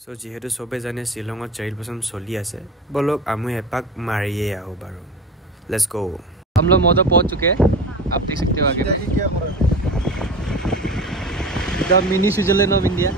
सो जेहेतु सबे जाने शिलंगत 4% चली आसे बोलक आमी एपाक मारिए आओ बारो लेट्स गो हम लोग मोदो पहुंच चुके हैं आप देख सकते हो आगे the mini Switzerland of India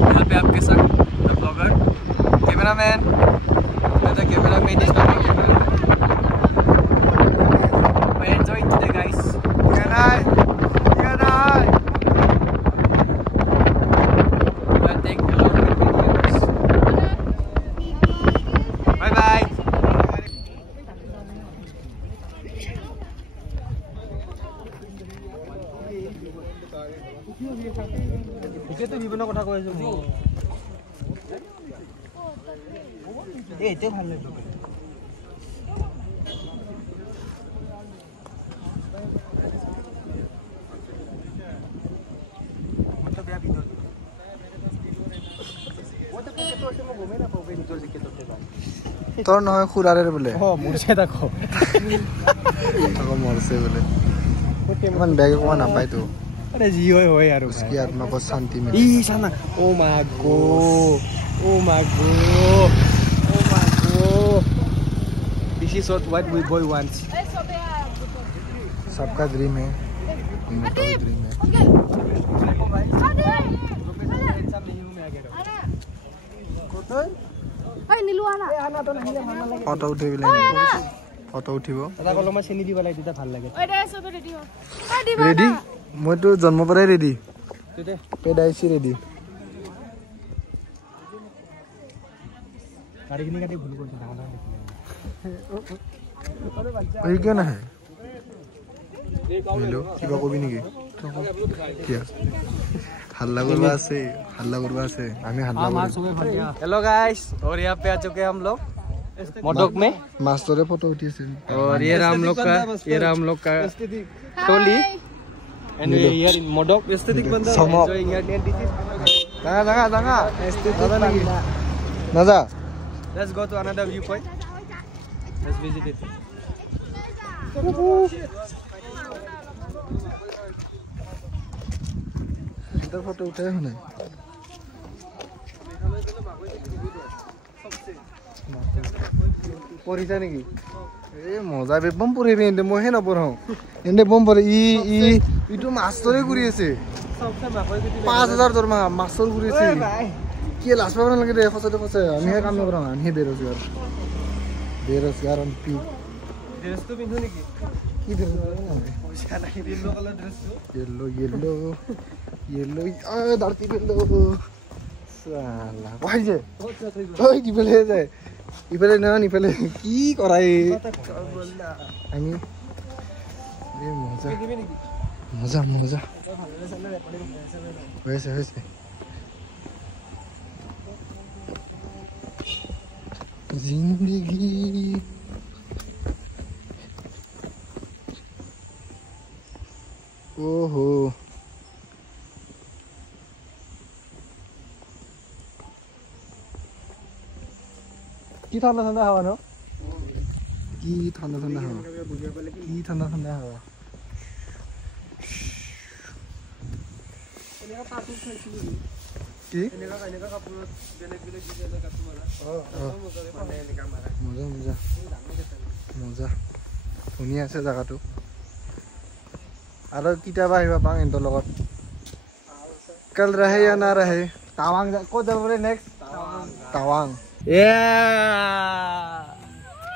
यहाँ पे आपके साथ the blogger cameraman the cameraman is not cameraman I enjoyed today guys good night I'll take a lot of videos bye bye Ito bibino কথা কৈ আছো এতে ভাল লাগে মতো বেয়া ভিডিও ওটা কে তো আছে মো ঘুমে না পাবে ভিডিও দেখে তো তোর নয় খুরারের বলে ও মরছে দেখো তো মরছে বলে মান ব্যাগ কোন না পাই তো अरे जी होय यार उसकी आत्मा को शांति मिले ई साना oh my God this is what we boy wants सबका ड्रीम है मेरा ड्रीम है ओए नीलू आना तो नहीं फोटो उठेबिले फोटो उठिबो दादा कलमा सेनी दिबा लाई दिता ভাল লাগে ओए रे सब रेडी हो रेडी মই তো জন্ম পৰাই ৰেডি পেদাইছি ৰেডি গাড়ী কিনি কাটি ভুল কৰিছে ডাঙৰ ডাঙৰ দেখিলে এই কিয় নাহে হেল্ল' কিবা কবি নেকি কিয়া हल्ला करवा से हमें हल्ला हेलो गाइस और यहाँ पे आ चुके हैं हम लोग मोडक में मास्टर फोटो उठी से और ये रहा हम लोग का टोली and we here in Modok aesthetic banda enjoying here jangan aesthetic Naza let's go to another viewpoint let's visit it इधर फोटो उठाए होने পরিছা নেকি এ মজা বেবম পৰি ৰে এন্ডে মই হে নপঢ়াও এন্ডে বম পৰে ইটো মাষ্টৰে কৰি আছে 5000 দৰমা মাষ্টৰ কৰি আছে কি লাজ পাব নালাগে দে ফসা আমি হে কাম নকৰা আমি হে বেৰোজগাৰ অন্তি ড্ৰেছ তো পিন্ধো নেকি কি ড্ৰেছ পইচা নাই येलो कलर ड्रेस येलो आ धरती येलो साला ভাইজে ওই কি বলে যায় ইফালে না নিফালে কি করাই আমি মজা হয়েছে জিন্দগি ওহো কি ঠান্ডা হাওয়া ন কি ঠান্ডা হাওয়া কি মজা ধুনীয়া আছে জায়গাটো আৰু কিতাবা আহিবা পাং এন্তৰ লগত কাল ৰহে या না ৰহে টাৱাং ক'ত যাব ৰে নেক্সট টাৱাং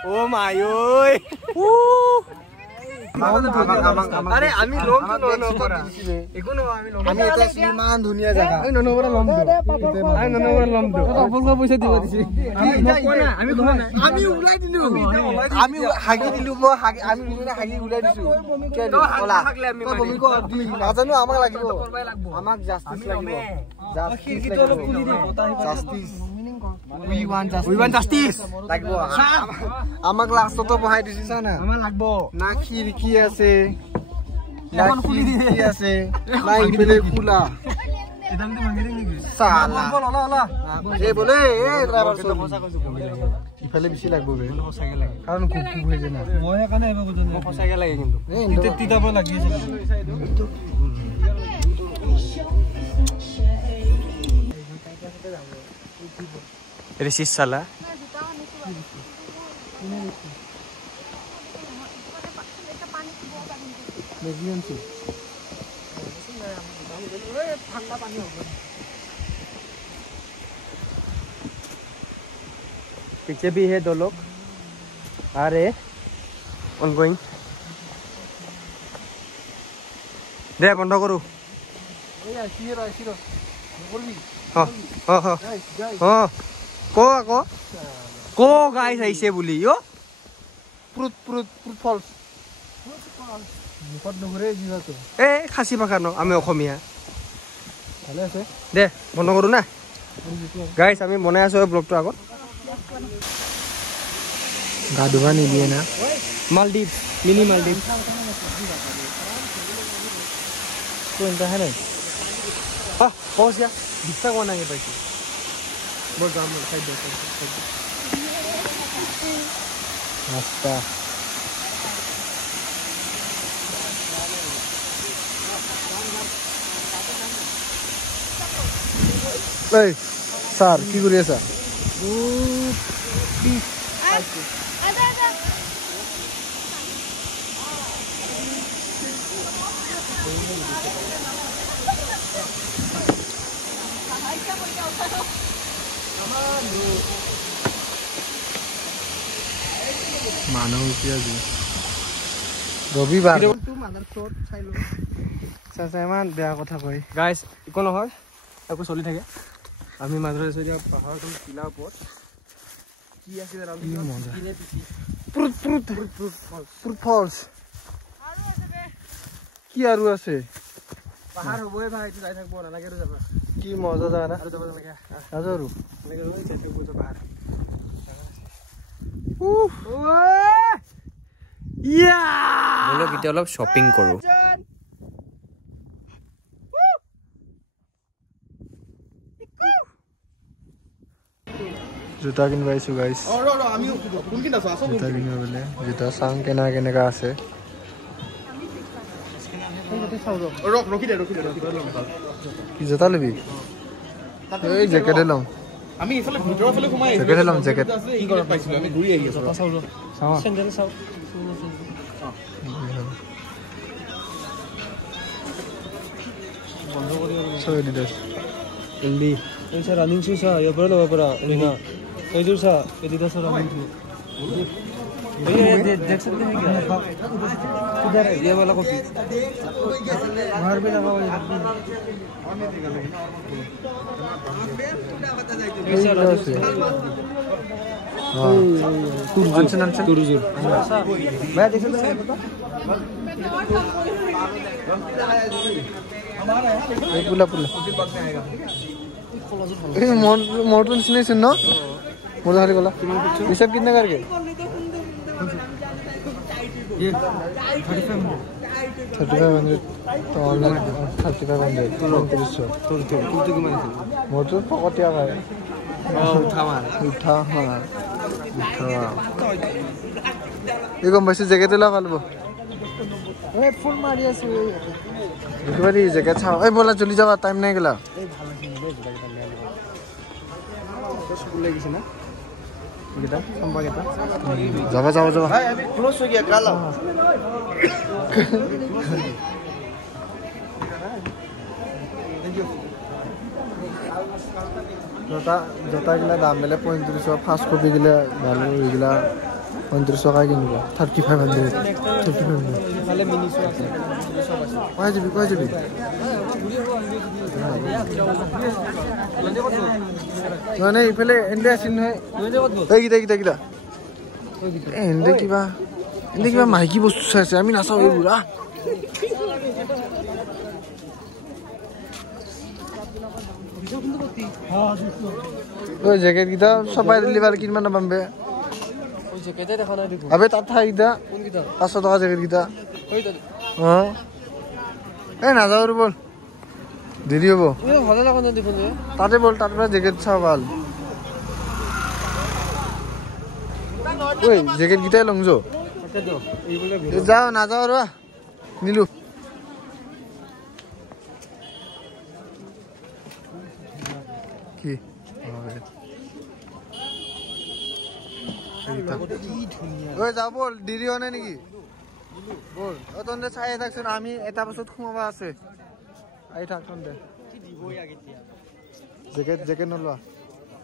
ও মায়ই আরে আমি লম তো নন একো ন আমি এটা ইমান ধুনীয়া জায়গা এই ননবৰা লম দো আপলক পইচা দিব দিছি আমি কোৱা নাই আমি উলাই দিলো আমি হাগি দিলো আমি হাগি উলাই দিছো কে কলা বমি কো নাজানো আমাক লাগিব আমাক জাস্টিস লাগিব খিৰকিটো অলপ খুলি দি জাস্টিস we want justice লাগবো আমাক লাষ্টটো বহাই দিছিস না আমাক লাগবো না খিৰকি আছে এখন খুলি দি আছে নাই ইফালে খোলা এদাম দি মাঙ্গি নেকি সালা বল ওলা এ বলে এ ড্রাইভার সব ইফালে বেছি লাগব বে সঁচাকে লাগে কাৰণ কুক হৈ যায় না মই সেইকাৰণে এবাৰ বুজো নাই সঁচাকে লাগে কিন্তু তিতাব লাগি আছে ৰিচিছ চালা पीछे भी है 2 लोग आ रहे ऑन गोइंग दे बंद करो को गाइस ऐसे बोली यो फ्रूट फल्स মুখত নঘৰে জিৰাটো এ খাসি ভাষা ন আমি অসমীয়া ভালে আছে দে বন্ধ কৰো না গাইস আমি বনাই আছো ব্লগটো আগত গা ধুবা নিদিয়ে না মালদ্বীপ মিনি মালদ্বীপ কোনটা হে নাই পৌঁছিয়া বিশ্বাস হোৱা নাই পাইছো বৰ যাম খাদ্য নাস্তা এই স্যাৰ কি কৰি আছা মানুহ কি ৰবিবাৰ ইমান বেয়া কথা কয় গাইস একো নহয় একো চলি থাকে আমি মাজৰে আছো এতিয়া পাহাৰখন টিলাৰ ওপৰত কি আছে ফ্ৰুট ফলস কি আৰু আছে পাহাৰ হ'বই ভাই এইটো যাই থাকিব নালাগে আৰু যাবা কি মজা জাগা না আৰু যাব নালাগে আজৰু এনেকে ৰৈ যাই থাকিব তো পাহাৰ ইয়া বলো কিতে অলপ শপিং কৰো জুতা কিনিব আহিছো গাইস জুতা কিনিব বোলে জুতা চাং কেনেকা আছে কি জুতা লবি এই জেকেট লম আমি ইফালে ভিতৰৰ ফালে সোমাই জেকেট লম জেকেট কি কৰা পাইছিলো আমি ঘূৰি আহি আছো চাও চেন্ডেল চাও বন্ধ কৰি সৈ দিদে এলবি এইছা ৰানিং শুজ ইয়াৰ পৰা ল'ব পৰা ৰিনা এইযোৰ চা এডিডাছৰ ৰানিং শুজ ये देख सकते हैं क्या किधर है ये वाला कॉपी बाहर भी लगा हुआ है टूरिज्म मैं देख सकता हूं ये पुला ए मोटर नहीं सुन न मोटर खाली बोला ये सब कितना करके ये 3500 तो ऑनलाइन 3500 तो मोटर पकटिया भाई उठा ये कम बस जगह तो लगा लो हेडफोन मारी আছে একবারে জায়গা ছাও এই বলা চলি যাবা টাইম নাই গেলা এই ভালো ছিল বেশ তো স্কুল লাগিছে না এটা সম্ভব এটা যাবা ভাই আমি ক্লোজ হয়ে গিয়া কালা জোতা গিলা দাম বেলে 3500 ফার্স্ট কপি গিলা ভালো এগুলা 3500 টাকা কিনব 3500 খালে মিনি শো আছে কয় যাবি মানে ইফালে এন্ডে আছিল নহয় এই গিটা এন্ডে কিবা মাইকি বস্তু চাইছে আমি নাচাও এই বুঢ়া ওই জ্যাকেট গিটা সবাই লিভার কিনবা না বাম্বে ওই জ্যাকেটে দেখা নাই দেখো আবে তাত থাই গিটা কোন গিটা 500 টাকা জ্যাকেট গিটা কই তো হ্যাঁ এই না যাও রে বল দেরি হবো ওই ভালো লাগা না দেখুন তাতে বল তারপরে জ্যাকেট ছাও ভাল ঐ জেকেট গিটাই লং যো যাও না যাও রা নিলু কি ঐ যাও বল দেৰি হোৱা নাই নেকি বল তহঁতে চাই থাকচোন আমি এটা বছৰত সোমাবা আছে আহি থাক তহঁতে জেকেট নলোৱা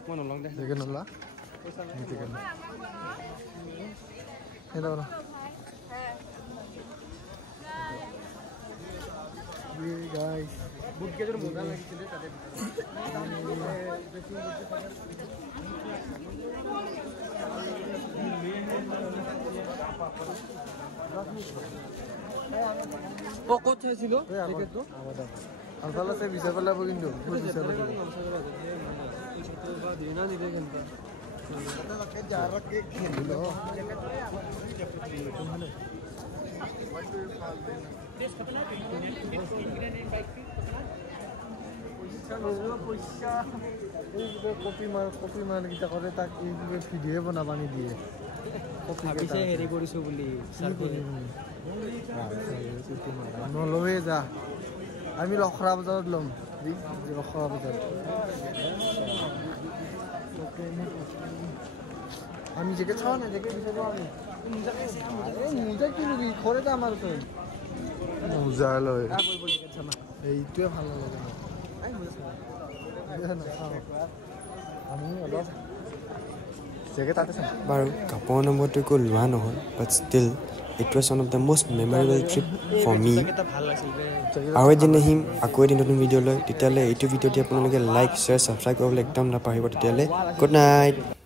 মই নলওঁ দে jacket Nalwa guys boot ke jor moga lagitile tade o kothay chilo ticket to alfala se visa pala bo kintu visa pala ba dina ni dekhen ta kata lake jar rakhe khelo copy মান কিটা কৰে তাক এই video বনাবা নি দিয়ে copy পিছে হেৰি কৰিছো বুলি নলৱে যা আমি লখৰা বজাৰত লম লখৰা বজাৰত আমি জেকেট চাও না জেকেট বিচাৰো আমি মুজা কি লবি ঘৰে তো আমাৰ তো মুজা লয় এইটোৱে ভাল লাগে বাৰু কাপোৰৰ নম্বৰটো একো লোৱা নহয় but still it was one of the most memorable trip for me আৰু এদিন আহিম আকৌ এদিন নতুন ভিডিঅ' লৈ তেতিয়াহ'লে এইটো ভিডিঅ'টি আপোনালোকে লাইক শ্বেয়াৰ ছাবস্ক্ৰাইব কৰিবলৈ একদম নাপাহৰিব তেতিয়াহ'লে গুড নাইট